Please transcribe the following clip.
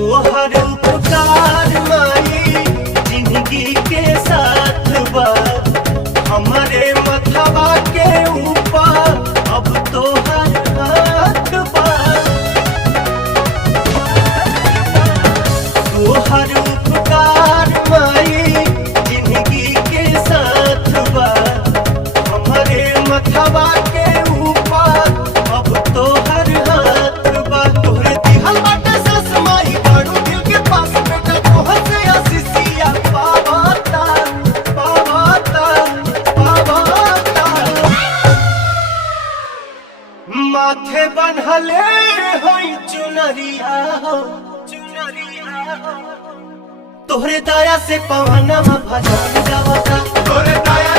तोहर उपकार माई जिंदगी के साथ बा हमारे मथवा के ऊपर अब तोहर हाथ बा। तोहर उपकार माई जिंदगी के साथ बा हमारे मथवा के ऊपर अब तोहर हाथ बा। तोहरे दिहल बाटे सस माई बाड़ू दिल के पास बेटा तोहर से आशीषिया पावाता पावाता पावाता। माथे बन्हले होई चुनरिया हो चुनरिया हो तोहरे दया से पवनवा भजन गावता तोहरे दया